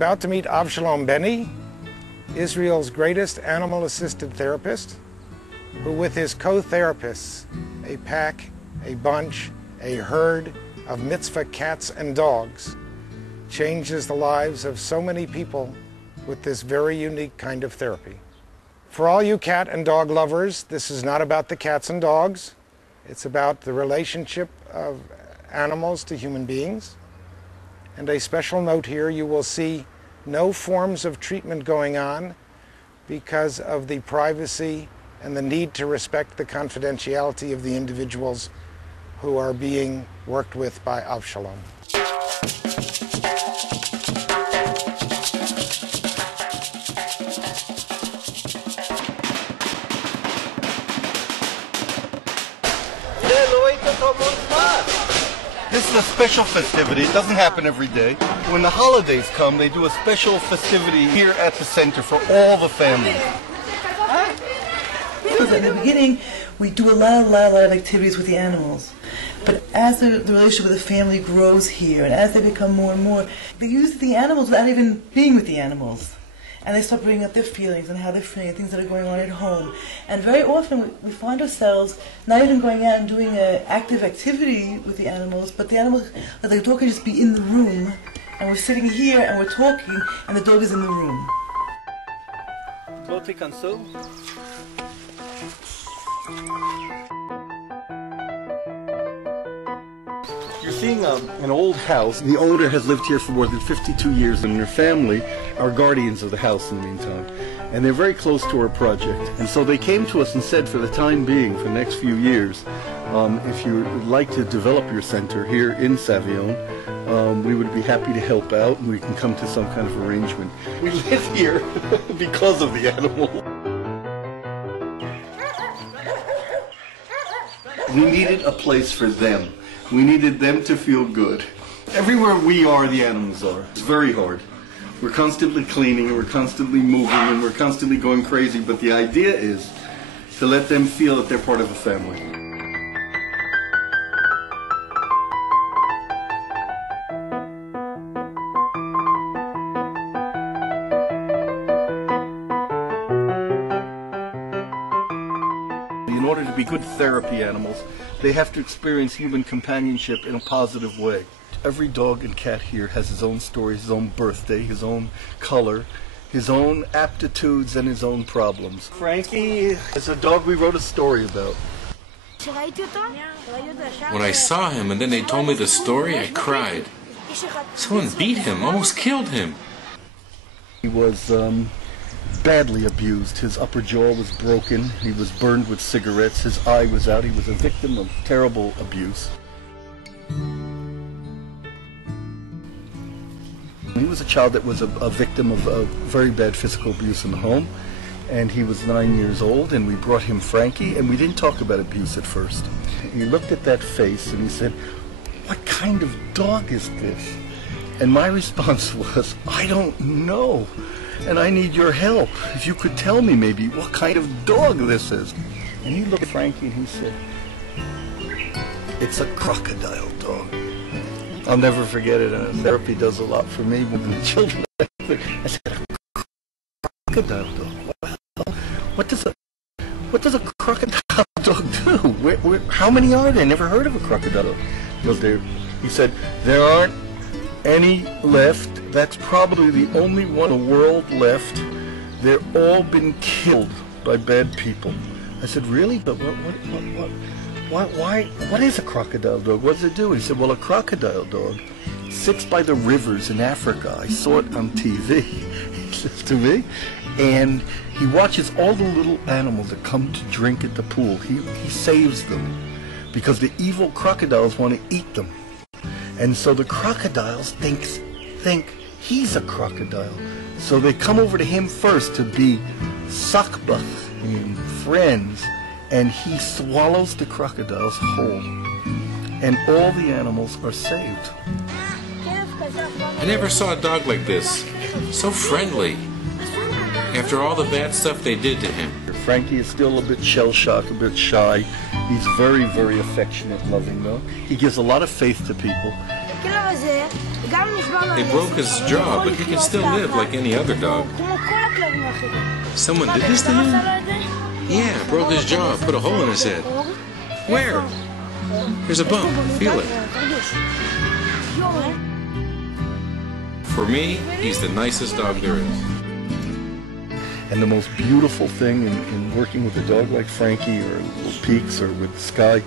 about to meet Avshalom Beni, Israel's greatest animal-assisted therapist, who with his co-therapists, a pack, a bunch, a herd of mitzvah cats and dogs, changes the lives of so many people with this very unique kind of therapy. For all you cat and dog lovers, this is not about the cats and dogs. It's about the relationship of animals to human beings. And a special note here, you will see no forms of treatment going on because of the privacy and the need to respect the confidentiality of the individuals who are being worked with by Avshalom. This is a special festivity. It doesn't happen every day. When the holidays come, they do a special festivity here at the center for all the families. In the beginning, we do a lot of activities with the animals. But as the relationship with the family grows here, and as they become more and more, they use the animals without even being with the animals. And they start bringing up their feelings and how they're feeling and things that are going on at home. And very often we find ourselves not even going out and doing an active activity with the animals, but the animals, like the dog can just be in the room, and we're sitting here and we're talking, and the dog is in the room. You're seeing an old house. The owner has lived here for more than 52 years, and their family are guardians of the house in the meantime. And they're very close to our project. And so they came to us and said, for the time being, for the next few years, if you would like to develop your center here in Savion, we would be happy to help out, and we can come to some kind of arrangement. We live here because of the animal. We needed a place for them. We needed them to feel good. Everywhere we are, the animals are. It's very hard. We're constantly cleaning, and we're constantly moving, and we're constantly going crazy, but the idea is to let them feel that they're part of a family. In order to be good therapy animals, they have to experience human companionship in a positive way. Every dog and cat here has his own story, his own birthday, his own color, his own aptitudes, and his own problems. Frankie is a dog we wrote a story about. When I saw him and then they told me the story, I cried. Someone beat him, almost killed him. He was badly abused. His upper jaw was broken. He was burned with cigarettes. His eye was out. He was a victim of terrible abuse. He was a child that was a victim of very bad physical abuse in the home, and he was 9 years old, and we brought him Frankie, and we didn't talk about abuse at first. He looked at that face and he said, "What kind of dog is this?" And my response was, "I don't know. And I need your help. If you could tell me maybe what kind of dog this is." And he looked at Frankie and he said, "It's a crocodile dog." I'll never forget it, and therapy does a lot for me when the children. I said, "A crocodile dog? Well, what does a crocodile dog do? How many are there? Never heard of a crocodile dog." He said, "There aren't any left. That's probably the only one in the world left. They're all been killed by bad people." I said, "Really? But what is a crocodile dog? What does it do?" He said, "Well, a crocodile dog sits by the rivers in Africa. I saw it on TV." He says to me, and he watches all the little animals that come to drink at the pool. He saves them because the evil crocodiles want to eat them. And so the crocodiles think he's a crocodile. So they come over to him first to be sakbach, friends, and he swallows the crocodiles whole. And all the animals are saved. I never saw a dog like this. So friendly. After all the bad stuff they did to him. Frankie is still a bit shell-shocked, a bit shy. He's very, very affectionate, loving though. He gives a lot of faith to people. They broke his jaw, but he can still live like any other dog. Someone did this to him? Yeah, broke his jaw, put a hole in his head. Where? There's a bump. Feel it. For me, he's the nicest dog there is. And the most beautiful thing in working with a dog like Frankie or Little Peaks or with Sky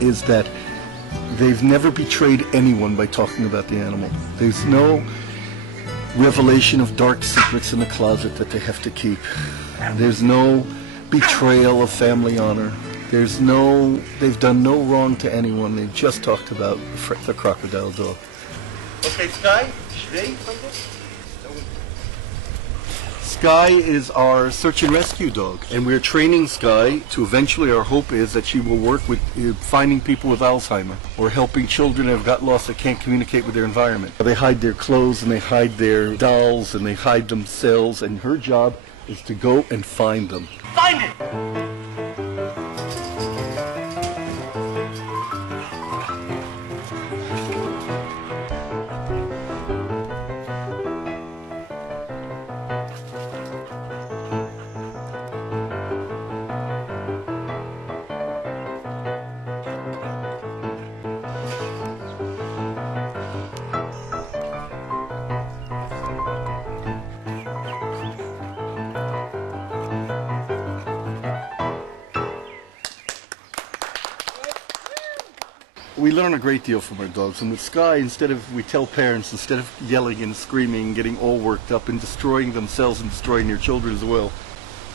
is that they've never betrayed anyone by talking about the animal. There's no revelation of dark secrets in the closet that they have to keep. There's no betrayal of family honor. They've done no wrong to anyone. They've just talked about the crocodile dog. Okay, Sky? Sky is our search and rescue dog, and we're training Sky to eventually, our hope is that she will work with finding people with Alzheimer or helping children that have got lost that can't communicate with their environment. They hide their clothes and they hide their dolls and they hide themselves, and her job is to go and find them. Find it! We learn a great deal from our dogs, and with Sky, we tell parents, instead of yelling and screaming, getting all worked up and destroying themselves and destroying their children as well,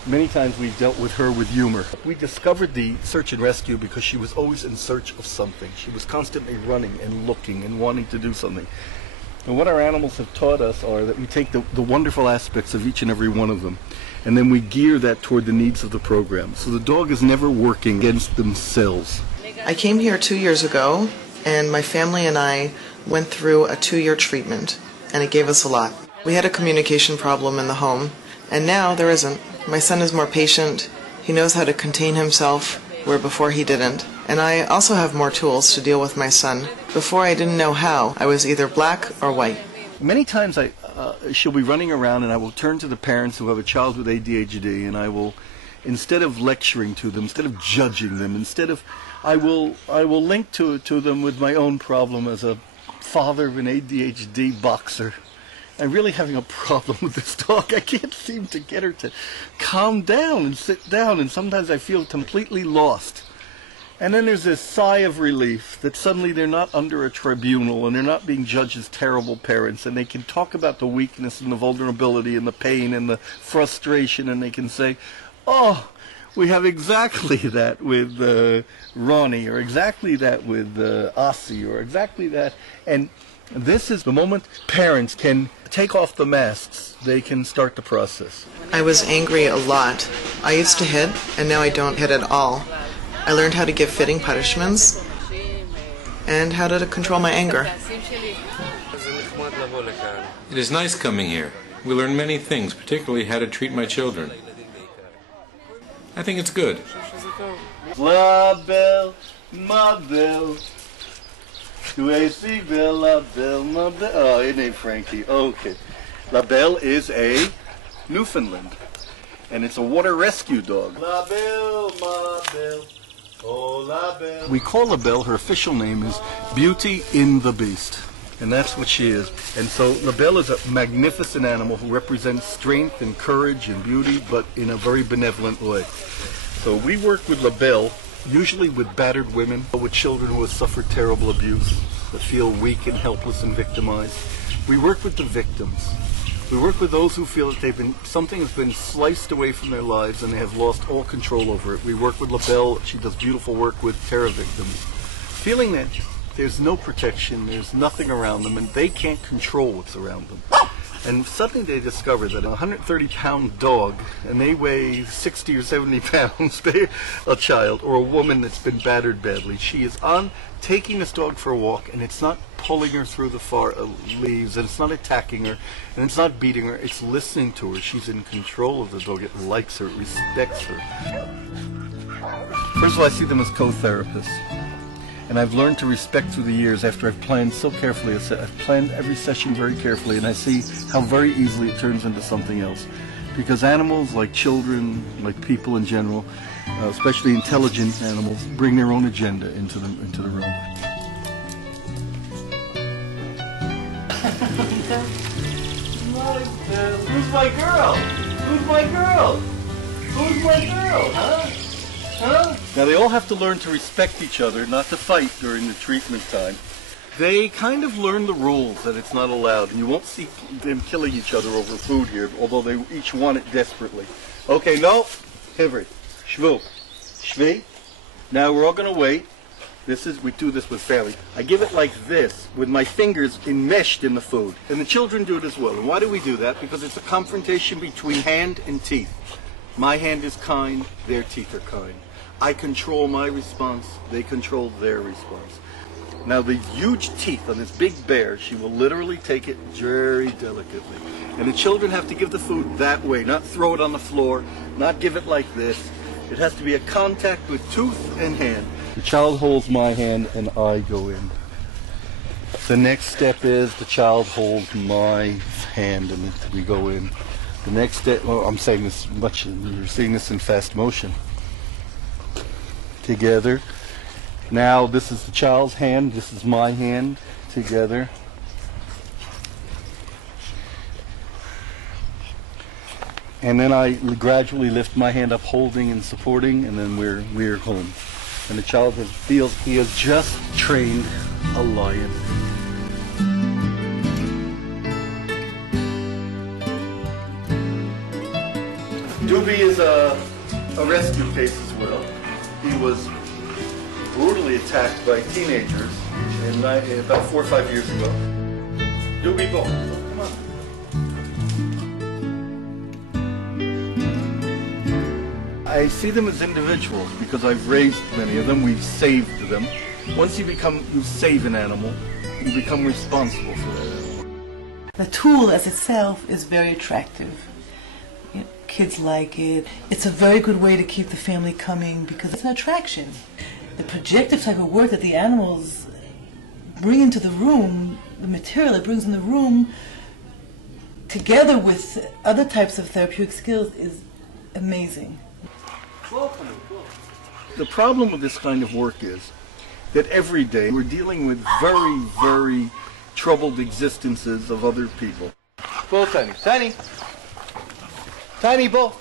many times we've dealt with her with humor. We discovered the search and rescue because she was always in search of something. She was constantly running and looking and wanting to do something. And what our animals have taught us are that we take the wonderful aspects of each and every one of them, and then we gear that toward the needs of the program. So the dog is never working against themselves. I came here 2 years ago, and my family and I went through a 2-year treatment, and it gave us a lot. We had a communication problem in the home, and now there isn't. My son is more patient. He knows how to contain himself, where before he didn't. And I also have more tools to deal with my son. Before I didn't know how. I was either black or white. Many times she'll be running around, and I will turn to the parents who have a child with ADHD, and I will, instead of lecturing to them, instead of judging them, I will link to them with my own problem as a father of an ADHD boxer. I'm really having a problem with this dog. I can't seem to get her to calm down and sit down, and sometimes I feel completely lost. And then there's this sigh of relief that suddenly they're not under a tribunal and they're not being judged as terrible parents, and they can talk about the weakness and the vulnerability and the pain and the frustration, and they can say, oh, we have exactly that with Ronnie, or exactly that with Ossie, or exactly that. And this is the moment parents can take off the masks. They can start the process. I was angry a lot. I used to hit, and now I don't hit at all. I learned how to give fitting punishments and how to control my anger. It is nice coming here. We learn many things, particularly how to treat my children. I think it's good. La belle, ma belle. Tu es si belle, la belle, ma belle. Oh, it ain't Frankie. Okay. La Belle is a Newfoundland, and it's a water rescue dog. La belle, ma belle. Oh, La Belle. We call La Belle, her official name is Beauty in the Beast. And that's what she is. And so La Belle is a magnificent animal who represents strength and courage and beauty, but in a very benevolent way. So we work with La Belle, usually with battered women, with children who have suffered terrible abuse, that feel weak and helpless and victimized. We work with the victims. We work with those who feel that something has been sliced away from their lives and they have lost all control over it. We work with La Belle. She does beautiful work with terror victims, feeling that there's no protection, there's nothing around them, and they can't control what's around them. And suddenly they discover that a 130-pound dog, and they weigh 60 or 70 pounds, a child or a woman that's been battered badly, she is taking this dog for a walk, and it's not pulling her through the leaves, and it's not attacking her, and it's not beating her, it's listening to her. She's in control of the dog. It likes her, it respects her. First of all, I see them as co-therapists. And I've learned to respect through the years after I've planned so carefully. I've planned every session very carefully, and I see how very easily it turns into something else. Because animals, like children, like people in general, especially intelligent animals, bring their own agenda into the room. Who's my girl? Who's my girl? Who's my girl, huh? Huh? Now they all have to learn to respect each other, not to fight during the treatment time. They kind of learn the rules that it's not allowed, and you won't see them killing each other over food here, although they each want it desperately. Okay, no, Hivri, Shvu, Shvi. Now we're all going to wait. We do this with family. I give it like this, with my fingers enmeshed in the food. And the children do it as well. And why do we do that? Because it's a confrontation between hand and teeth. My hand is kind, their teeth are kind. I control my response, they control their response. Now the huge teeth on this big bear, she will literally take it very delicately. And the children have to give the food that way, not throw it on the floor, not give it like this. It has to be a contact with tooth and hand. The child holds my hand and I go in. The next step is the child holds my hand and we go in. The next step, well, I'm saying this much, you're seeing this in fast motion. Together. Now this is the child's hand, this is my hand, together. And then I gradually lift my hand up, holding and supporting, and then we're home. And the child feels he has just trained a lion. Doobie is a rescue case as well. He was brutally attacked by teenagers about 4 or 5 years ago. Doobie, go. Come on. I see them as individuals because I've raised many of them. We've saved them. Once you save an animal, you become responsible for that animal. The tool as itself is very attractive. Kids like it. It's a very good way to keep the family coming because it's an attraction. The projective type of work that the animals bring into the room, the material it brings in the room, together with other types of therapeutic skills is amazing. The problem with this kind of work is that every day we're dealing with very, very troubled existences of other people. Bull, Tiny. Tiny. Tiny bull.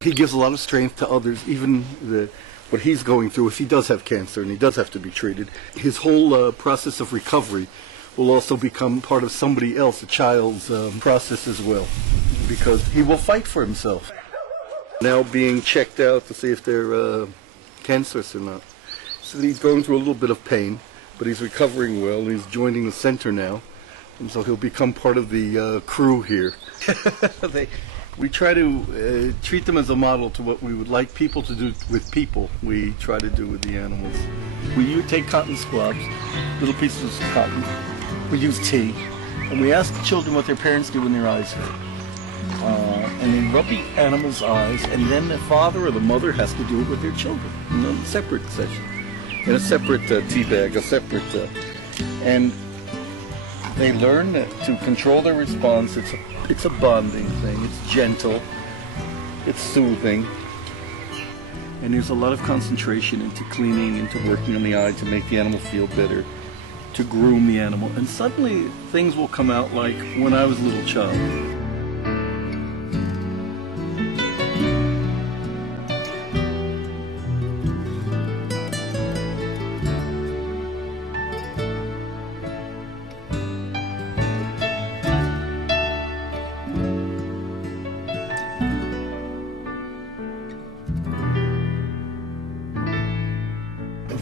He gives a lot of strength to others, even what he's going through. If he does have cancer and he does have to be treated, his whole process of recovery will also become part of somebody else, a child's process as well, because he will fight for himself. Now being checked out to see if they're cancerous or not. So he's going through a little bit of pain, but he's recovering well, and he's joining the center now, and so he'll become part of the crew here. We try to treat them as a model to what we would like people to do with people. We try to do with the animals. We take cotton squabs, little pieces of cotton. We use tea, and we ask the children what their parents do when their eyes hurt. And they rub the animal's eyes, and then the father or the mother has to do it with their children in a separate session, in a separate tea bag, and they learn to control their response. It's a bonding thing. It's gentle. It's soothing. And there's a lot of concentration into cleaning, into working on the eye to make the animal feel better, to groom the animal. And suddenly things will come out like when I was a little child.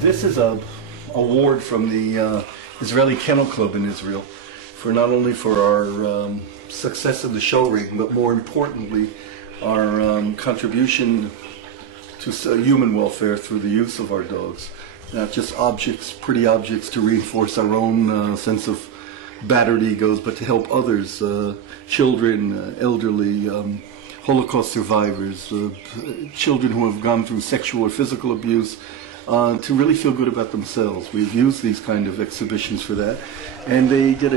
This is an award from the Israeli Kennel Club in Israel for not only for our success of the show ring, but more importantly, our contribution to human welfare through the use of our dogs. Not just objects, pretty objects to reinforce our own sense of battered egos, but to help others, children, elderly, Holocaust survivors, children who have gone through sexual or physical abuse, to really feel good about themselves. We've used these kind of exhibitions for that, and they did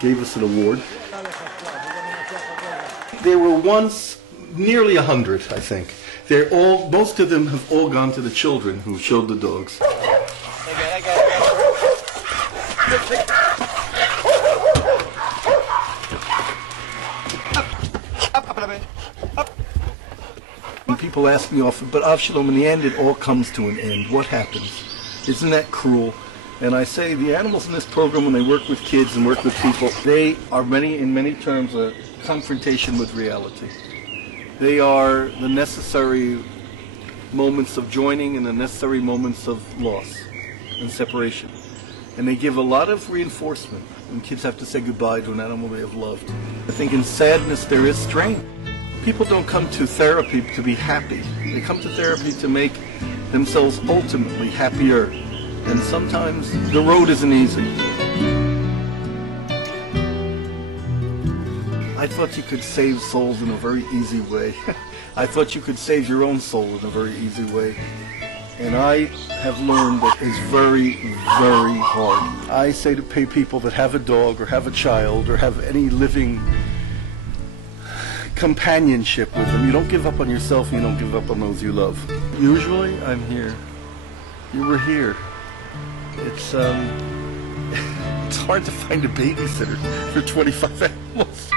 gave us an award. There were once nearly 100, I think. Most of them have all gone to the children who showed the dogs. And people ask me often, but Avshalom, in the end it all comes to an end. What happens? Isn't that cruel? And I say the animals in this program, when they work with kids and work with people, they are in many terms a confrontation with reality. They are the necessary moments of joining and the necessary moments of loss and separation. And they give a lot of reinforcement when kids have to say goodbye to an animal they have loved. I think in sadness there is strain. People don't come to therapy to be happy. They come to therapy to make themselves ultimately happier. And sometimes the road isn't easy. I thought you could save souls in a very easy way. I thought you could save your own soul in a very easy way. And I have learned that it's very, very hard. I say to people that have a dog or have a child or have any living companionship with them, you don't give up on yourself, you don't give up on those you love. Usually I'm here. You were here. It's hard to find a babysitter for 25 animals.